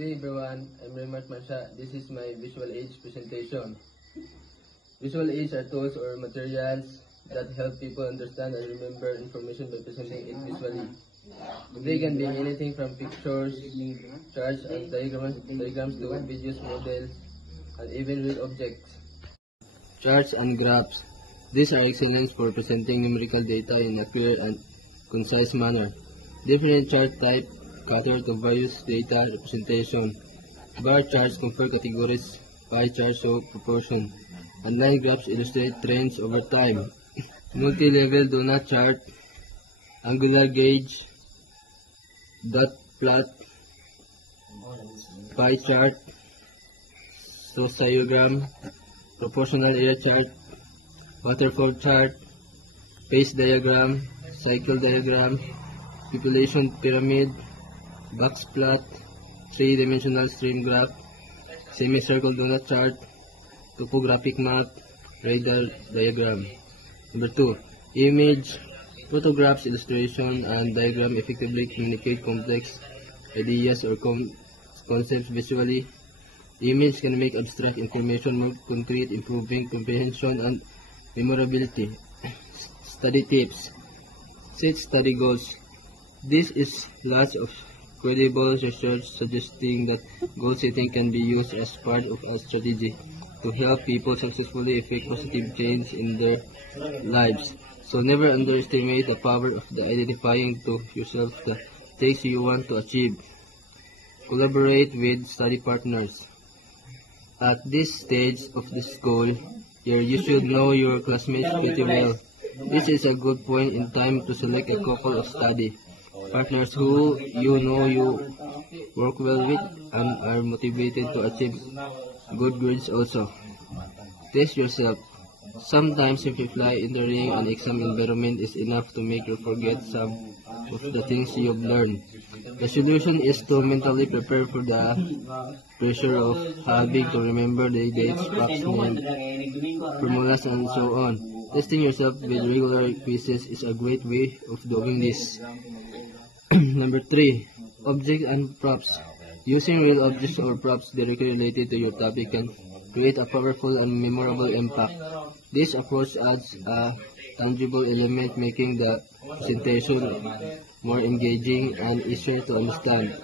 day everyone, I'm Raymart Mansha. This is my visual aids presentation. Visual aids are tools or materials that help people understand and remember information by presenting it visually. They can be anything from pictures, charts, and diagrams to videos, models, and even real objects. Charts and graphs. These are excellent for presenting numerical data in a clear and concise manner. Different chart types cater to various data representation. Bar charts compare categories, pie charts show proportion, and line graphs illustrate trends over time. Multi-level donut chart, angular gauge, dot plot, pie chart, sociogram, proportional area chart, waterfall chart, phase diagram, cycle diagram, population pyramid, box plot, three-dimensional stream graph, semicircle donut chart, topographic map, radar diagram. Number 2. Image. Photographs, illustration, and diagram effectively communicate complex ideas or concepts visually. Image can make abstract information more concrete, improving comprehension and memorability. Study tips. Set study goals. This is lots of credible research suggesting that goal setting can be used as part of a strategy to help people successfully effect positive change in their lives. So never underestimate the power of identifying to yourself the things you want to achieve. Collaborate with study partners. At this stage of this goal, you should know your classmates pretty well. This is a good point in time to select a couple of study partners who you know you work well with and are motivated to achieve good grades also. Test yourself. Sometimes simply entering an exam environment is enough to make you forget some of the things you've learned. The solution is to mentally prepare for the pressure of having to remember the dates, facts, names, formulas, and so on. Testing yourself with regular quizzes is a great way of doing this. Number 3. Objects and props. Using real objects or props directly related to your topic can create a powerful and memorable impact. This approach adds a tangible element, making the presentation more engaging and easier to understand.